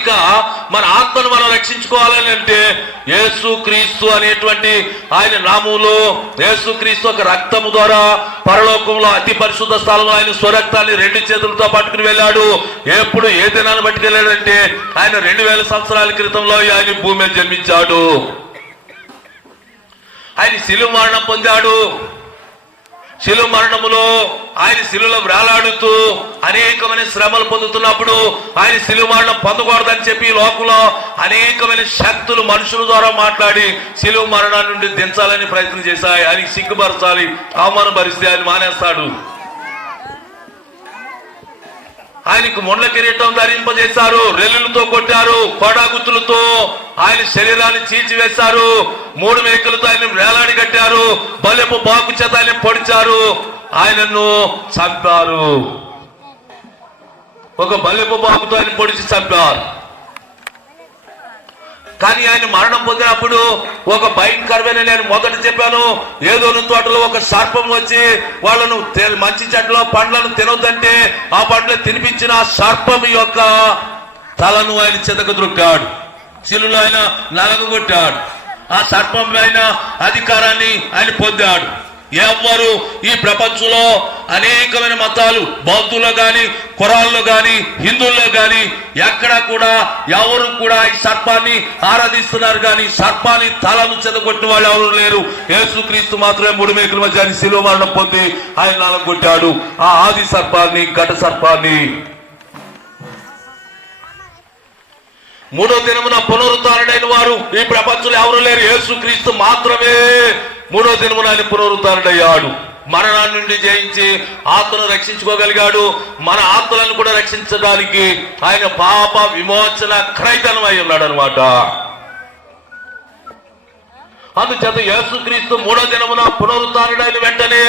ఇంకా మన ఆత్మను మనం రక్షించుకోవాలని అంటే యేసుక్రీస్తు అనేటువంటి ఆయన నామములో యేసుక్రీస్తు ఒక రక్తము ద్వారా పరలోకంలో అతి పరిశుద్ధ స్థలంలో ఆయన స్వరక్తాన్ని 2 చేతులతో పట్టుకుని వెళ్ళాడు. ఎప్పుడు ఏ దినాన్ని పట్టుకెళ్ళాడంటే ఆయన 2000 సంవత్సరాల క్రితంలో ఆయన భూమి మీద జన్మించాడు. ఆయన శిలువ మరణం పొందాడు. శిలువ మరణములో ఆయన శిలువలో వేలాడుతూ అనేకమైన శ్రమలు పొందుతున్నప్పుడు ఆయన శిలువ మరణం పొందకూడదని చెప్పి లోకంలో అనేకమైన శక్తులు మనుషుల ద్వారా మాట్లాడి శిలువ మరణాన్ని నుండి దించాలని ప్రయత్నం చేశాయి. ఆయనకి సిగ్గుపరచాలి, అవమానపరిస్తే ఆయన మానేస్తాడు. ఆయనకు ముండ్ల కిరీటం ధరింపజేశారు, రెల్లులతో కొట్టారు, కోడాగుత్తులతో ఆయన శరీరాన్ని చీల్చివేశారు, 3 మేకలతో ఆయన వేలాడి కట్టారు, బలెపు బాకు చేత ఆయన పొడిచారు, ఆయనను చంపారు. ఒక బలెపు బాకుతో ఆయన పొడిచి చంపారు. కానీ ఆయన మరణం పొందినప్పుడు ఒక భయంకరమైన, నేను మొదట చెప్పాను, ఏదోను తోటలో ఒక సర్పం వచ్చి వాళ్ళను మంచి చెట్ల పండ్లను తినొద్దంటే ఆ పండ్లు తినిపించిన ఆ సర్పం యొక్క తలను ఆయన చెదకద్రొక్కాడు, శిలువలో ఆయన నలగగొట్టాడు. ఆ సర్పం పైన అధికారాన్ని ఆయన పొందాడు. ఎవ్వరు ఈ ప్రపంచంలో అనేకమైన మతాలు, బౌద్ధుల్లో గాని, ఖురాన్లో గాని, హిందువుల్లో గాని ఎక్కడ కూడా ఎవరు కూడా ఈ సర్పాన్ని ఆరాధిస్తున్నారు కానీ సర్పాన్ని తలను చెదగొట్టిన వాళ్ళు ఎవరు లేరు. యేసుక్రీస్తు మాత్రమే 3 మేకుల మధ్య ఆయన శిలువ మరణం పొంది ఆయన నలగొట్టాడు ఆ ఆది సర్పాన్ని, ఘట సర్పాన్ని. 3వ దినమున పునరుద్ధారుడైన వారు ఈ ప్రపంచంలో ఎవరు లేరు. యేసుక్రీస్తు మాత్రమే 3వ దినమున ఆయన పునరుద్ధారుడయ్యాడు. మరణాన్ని నుండి జయించి ఆత్మను రక్షించుకోగలిగాడు. మన ఆత్మలను కూడా రక్షించడానికి ఆయన పాప విమోచన క్రైతనం అయి ఉన్నాడు అనమాట. అందుచేత యేసుక్రీస్తు 3వ దినమున పునరుద్ధారుడైన వెంటనే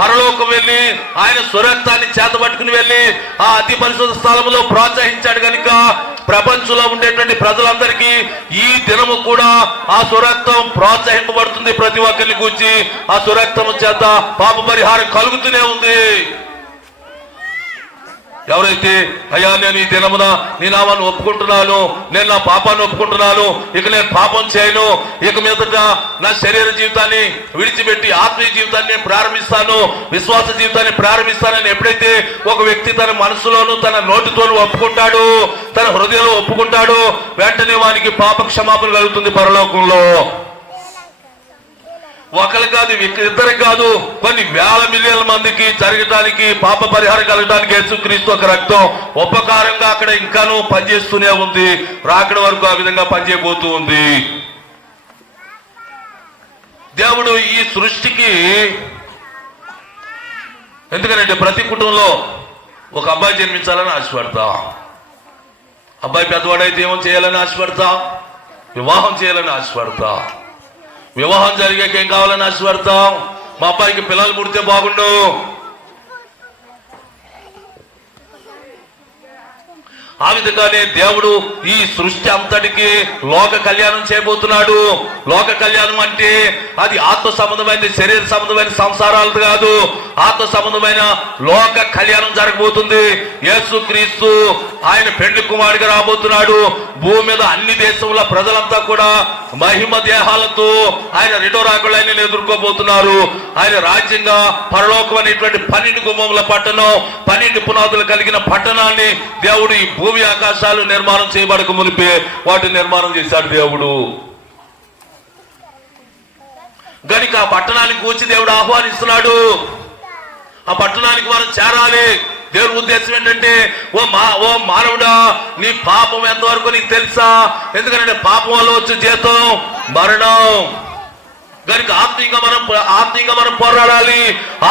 పరలోకం వెళ్ళి ఆయన స్వరక్తాన్ని చేతబట్టుకుని వెళ్ళి ఆ అతి పరిశుద్ధ స్థలంలో ప్రోత్సహించాడు కనుక ప్రపంచంలో ఉండేటువంటి ప్రజలందరికీ ఈ దినము కూడా ఆ స్వరక్తం ప్రోత్సహింపబడుతుంది. ప్రతి ఒక్కరిని కూర్చి ఆ స్వరక్తము చేత పాప పరిహారం కలుగుతూనే ఉంది. ఎవరైతే అయ్యా నేను ఈ దినమున నీ నామాన్ని ఒప్పుకుంటున్నాను, నేను నా పాపాన్ని ఒప్పుకుంటున్నాను, ఇక నేను పాపం చేయను, ఇక మీదట నా శరీర జీవితాన్ని విడిచిపెట్టి ఆత్మీయ జీవితాన్ని ప్రారంభిస్తాను, విశ్వాస జీవితాన్ని ప్రారంభిస్తానని ఎప్పుడైతే ఒక వ్యక్తి తన మనసులోను తన నోటితోనూ ఒప్పుకుంటాడు, తన హృదయంలో ఒప్పుకుంటాడు, వెంటనే వానికి పాప క్షమాపణ కలుగుతుంది పరలోకంలో. ఒకరు కాదు, ఇద్దరు కాదు, కొన్ని వేల మిలియన్ల మందికి జరగటానికి, పాప పరిహారం కలగడానికి యేసుక్రీస్తు ఒక రక్తం ఉపకారంగా అక్కడ ఇంకాను పనిచేస్తూనే ఉంది. రాకడ వరకు ఆ విధంగా పనిచేయబోతూ ఉంది. దేవుడు ఈ సృష్టికి, ఎందుకంటే ప్రతి కుటుంబంలో ఒక అబ్బాయి జన్మించాలని ఆశపడతా, అబ్బాయి పెద్దవాడైతే ఏమో చేయాలని ఆశపడతా, వివాహం చేయాలని ఆశపడతా, వివాహం జరిగాక ఏం కావాలని ఆశపడతాం, మా అబ్బాయికి పిల్లలు పుడితే బాగుండు. ఆ విధంగానే దేవుడు ఈ సృష్టి అంతటికి లోక కళ్యాణం చేయబోతున్నాడు. లోక కళ్యాణం అంటే అది ఆత్మ సంబంధమైన, శరీర సంబంధమైన సంసారాలు కాదు, ఆత్మ సంబంధమైన లోక కళ్యాణం జరగబోతుంది. యేసుక్రీస్తు ఆయన పెండ్లి కుమారుడిగా రాబోతున్నాడు. భూమి మీద అన్ని దేశంలో ప్రజలంతా కూడా మహిమ దేహాలతో ఆయన 2వ రాకడలో ఆయన ఎదుర్కోబోతున్నారు. ఆయన రాజ్యంగా పరలోకం అనేటువంటి 12 గుమ్మముల పట్టణం, 12 పునాదులు కలిగిన పట్టణాన్ని దేవుడు ఈ భూమి ఆకాశాలు నిర్మాణం చేయబడక మునిపే వాటిని నిర్మాణం చేశాడు దేవుడు. గనుక ఆ పట్టణానికి వచ్చి దేవుడు ఆహ్వానిస్తున్నాడు. ఆ పట్టణానికి మనం చేరాలి. దేవుని ఉద్దేశం ఏంటంటే, ఓ మానవుడా, నీ పాపం ఎంతవరకు నీకు తెలుసా? ఎందుకంటే పాపం వల్ల వచ్చే జీతం మరణం. కనుక ఆత్మీయంగా మనం పోరాడాలి,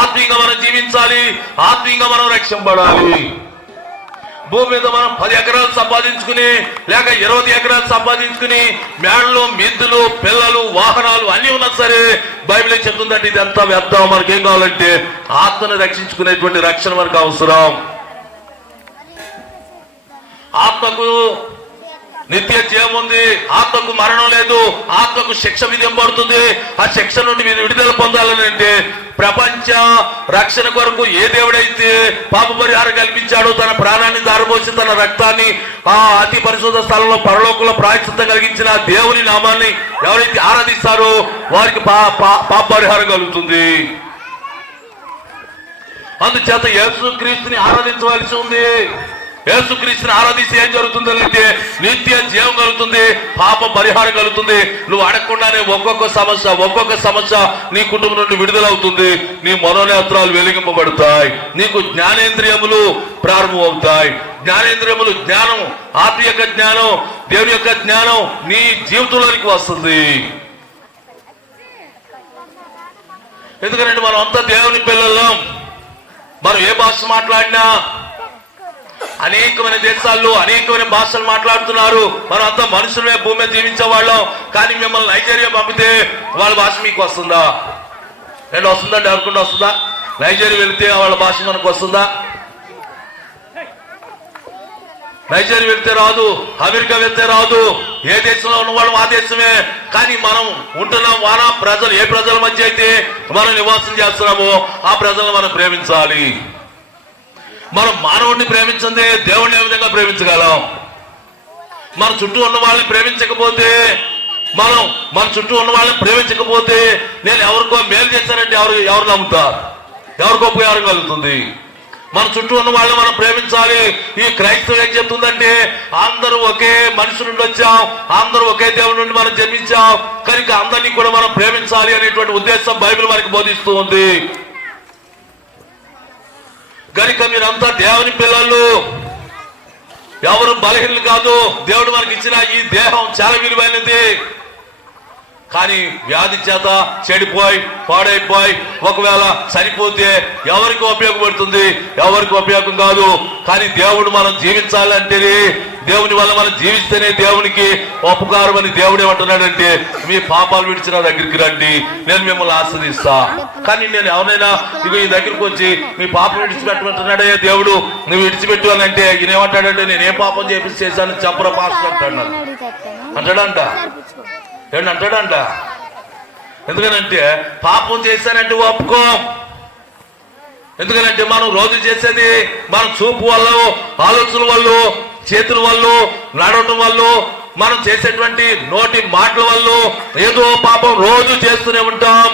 ఆత్మీయంగా మనం జీవించాలి, ఆత్మీయంగా మనం రక్షింపబడాలి. భూమి మీద మనం 10 ఎకరాలు సంపాదించుకుని లేక 20 ఎకరాలు సంపాదించుకుని మేడలు, మిద్దులు, పిల్లలు, వాహనాలు అన్ని ఉన్నా సరే బైబిల్ చెప్తుందంటే ఇదంతా వ్యర్థం. మనకేం కావాలంటే ఆత్మను రక్షించుకునేటువంటి రక్షణ మనకు అవసరం. ఆత్మకు నిత్య జీవం ఉంది, ఆత్మకు మరణం లేదు, ఆత్మకు శిక్ష విధింపబడుతుంది. ఆ శిక్ష నుండి మీరు విడుదల పొందాలని అంటే ప్రపంచ రక్షణ కొరకు ఏ దేవుడైతే పాప పరిహారం కల్పించాడో, తన ప్రాణాన్ని దారబోసి తన రక్తాన్ని ఆ అతి పరిశుద్ధ స్థలంలో పరలోకంలో ప్రాయశ్చిత్తం కలిగించిన దేవుని నామాన్ని ఎవరైతే ఆరాధిస్తారో వారికి పాప పరిహారం కలుగుతుంది. అందుచేత యేసుక్రీస్తుని ఆరాధించవలసి ఉంది. యేసుక్రీస్తుని ఆరాధిస్తే ఏం జరుగుతుందంటే నిత్య జీవం కలుగుతుంది, పాప పరిహారం కలుగుతుంది. నువ్వు అడగకుండానే ఒక్కొక్క సమస్య నీ కుటుంబం నుండి విడుదలవుతుంది. నీ మనోనేత్రాలు వెలిగింపబడతాయి, నీకు జ్ఞానేంద్రియములు ప్రారంభమవుతాయి. జ్ఞానేంద్రియములు, జ్ఞానం, ఆత్మ యొక్క జ్ఞానం, దేవుని యొక్క జ్ఞానం నీ జీవితంలోనికి వస్తుంది. ఎందుకంటే మనం అంతా దేవుని పిల్లలం. మనం ఏ భాష మాట్లాడినా అనేకమైన దేశాల్లో అనేకమైన భాషలు మాట్లాడుతున్నారు. మనం అంతా మనుషులమే భూమి మీద జీవించే వాళ్ళం. కానీ మిమ్మల్ని నైజీరియా పంపితే వాళ్ళ భాష మీకు వస్తుందా? నేను వస్తుందండి, ఎవరికుండా వస్తుందా? నైజీరియా వెళితే వాళ్ళ భాష మనకు వస్తుందా? నైజీరియా వెళ్తే రాదు, అమెరికా వెళ్తే రాదు. ఏ దేశంలో ఉన్నవాళ్ళం ఆ దేశమే. కానీ మనం ఉంటున్నాం మన ప్రజలు, ఏ ప్రజల మధ్య అయితే మనం నివాసం చేస్తున్నామో ఆ ప్రజలను మనం ప్రేమించాలి. మనం మానవుడిని ప్రేమించందే దేవుడిని ఏ విధంగా ప్రేమించగలం? మన చుట్టూ ఉన్న వాళ్ళని ప్రేమించకపోతే, మన చుట్టూ ఉన్న వాళ్ళని ప్రేమించకపోతే నేను ఎవరికో మేలు చేశానంటే ఎవరు నమ్ముతారు? ఎవరికో ఉపయోగం కలుగుతుంది? మన చుట్టూ ఉన్న వాళ్ళని మనం ప్రేమించాలి. ఈ క్రైస్తవం ఏం చెప్తుందంటే అందరూ ఒకే మనిషి నుండి వచ్చాం, అందరూ ఒకే దేవుడి నుండి మనం జన్మించాం, కనుక అందరినీ కూడా మనం ప్రేమించాలి అనేటువంటి ఉద్దేశం బైబిల్ మనకి బోధిస్తూ ఉంది. కనుక మీరంతా దేవుని పిల్లలు, ఎవరు బలహీనలు కాదు. దేవుడు మనకి ఇచ్చిన ఈ దేహం చాలా విలువైనది. కానీ వ్యాధి చేత చెడిపోయి పాడైపోయి ఒకవేళ చనిపోతే ఎవరికి ఉపయోగపడుతుంది? ఎవరికి ఉపయోగం కాదు. కానీ దేవుడు మనం జీవించాలంటే, దేవుని వల్ల మనం జీవిస్తేనే దేవునికి ఉపకారం అని దేవుడు ఏమంటున్నాడంటే మీ పాపాలు విడిచి నా దగ్గరికి రండి, నేను మిమ్మల్ని ఆస్వాదిస్తా. కానీ నేను ఎవరైనా ఇక ఈ దగ్గరికి వచ్చి మీ పాపం విడిచిపెట్టమంటున్నాడే దేవుడు, నువ్వు విడిచిపెట్టు అని అంటే ఈయన ఏమంటాడంటే నేను ఏ పాపం చేశాను చెప్పరా పాస్టర్ అంటాడంట. ఏంటి అంటాడంట? ఎందుకనంటే పాపం చేశానంటే ఒప్పుకో. ఎందుకనంటే మనం రోజు చేసేది మన చూపు వల్ల, ఆలోచన వల్ల, చేతుల వల్ల, నడవటం వల్ల, మనం చేసేటువంటి నోటి మాటల వల్ల ఏదో పాపం రోజు చేస్తూనే ఉంటాం.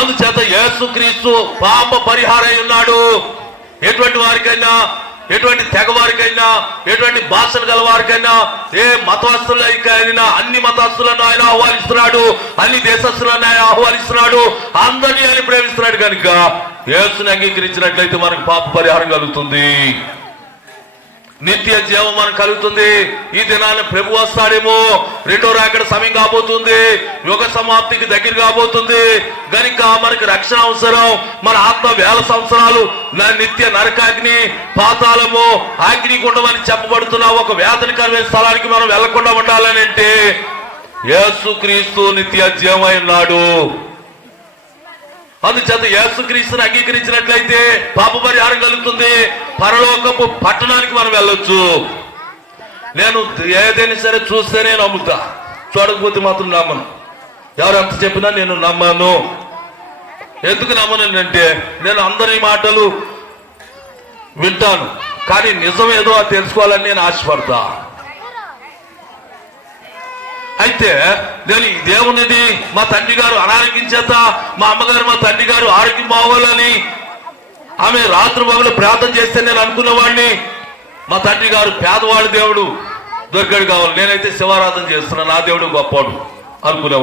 అందుచేత యేసుక్రీస్తు పాప పరిహారై ఉన్నాడు. ఎటువంటి వారికైనా, ఎటువంటి తెగ వారికైనా, ఎటువంటి భాషలు గల వారికైనా, ఏ మతస్థులైనా అన్ని మతస్థులను ఆయన ఆహ్వానిస్తున్నాడు, అన్ని దేశస్తులను ఆయన ఆహ్వానిస్తున్నాడు, అందరినీ ఆయన ప్రేమిస్తున్నాడు. కనుక యేసుని అంగీకరించినట్లయితే మనకు పాప పరిహారం కలుగుతుంది, నిత్య జీవం మనకు కలుగుతుంది. ఈ దినాన్ని ప్రభు వస్తాడేమో, రెండో రాకడ సమయం కాబోతుంది, యుగ సమాప్తికి దగ్గర కాబోతుంది. గనుక మనకి రక్షణ అవసరం. మన ఆత్మ 1000 సంవత్సరాలు నిత్య నరకాగ్ని, పాతాళము, అగ్నిగుండం అని చెప్పబడుతున్న ఒక వేదనకరమైన స్థలానికి మనం వెళ్లకుండా ఉండాలని అంటే యేసుక్రీస్తు నిత్య జీవమై ఉన్నాడు. అందుచేత యేసుక్రీస్తుని అంగీకరించినట్లయితే పాప పరిహారం కలుగుతుంది. పరలోకపు పట్టణానికి మనం వెళ్ళొచ్చు. నేను ఏదైనా సరే చూస్తేనే నమ్ముతా, చూడకపోతే మాత్రం నమ్మను. ఎవరు ఎంత చెప్పినా నేను నమ్మను. ఎందుకు నమ్మను అంటే నేను అందరి మాటలు వింటాను, కానీ నిజం ఏదో తెలుసుకోవాలని నేను ఆశపడతా. అయితే నేను ఈ దేవునిది మా తండ్రి గారు అనారోగ్యం చేత, మా అమ్మగారు మా తండ్రి గారు ఆరోగ్యం బాగోవాలని ఆమె రాత్రి పగలు ప్రార్థన చేస్తే నేను అనుకున్నవాడిని మా తండ్రి గారు పేదవాడి దేవుడు దొరికాడు కావాలి, నేనైతే శివారాధన చేస్తున్నా, నా దేవుడు గొప్పవాడు అనుకునేవాడు.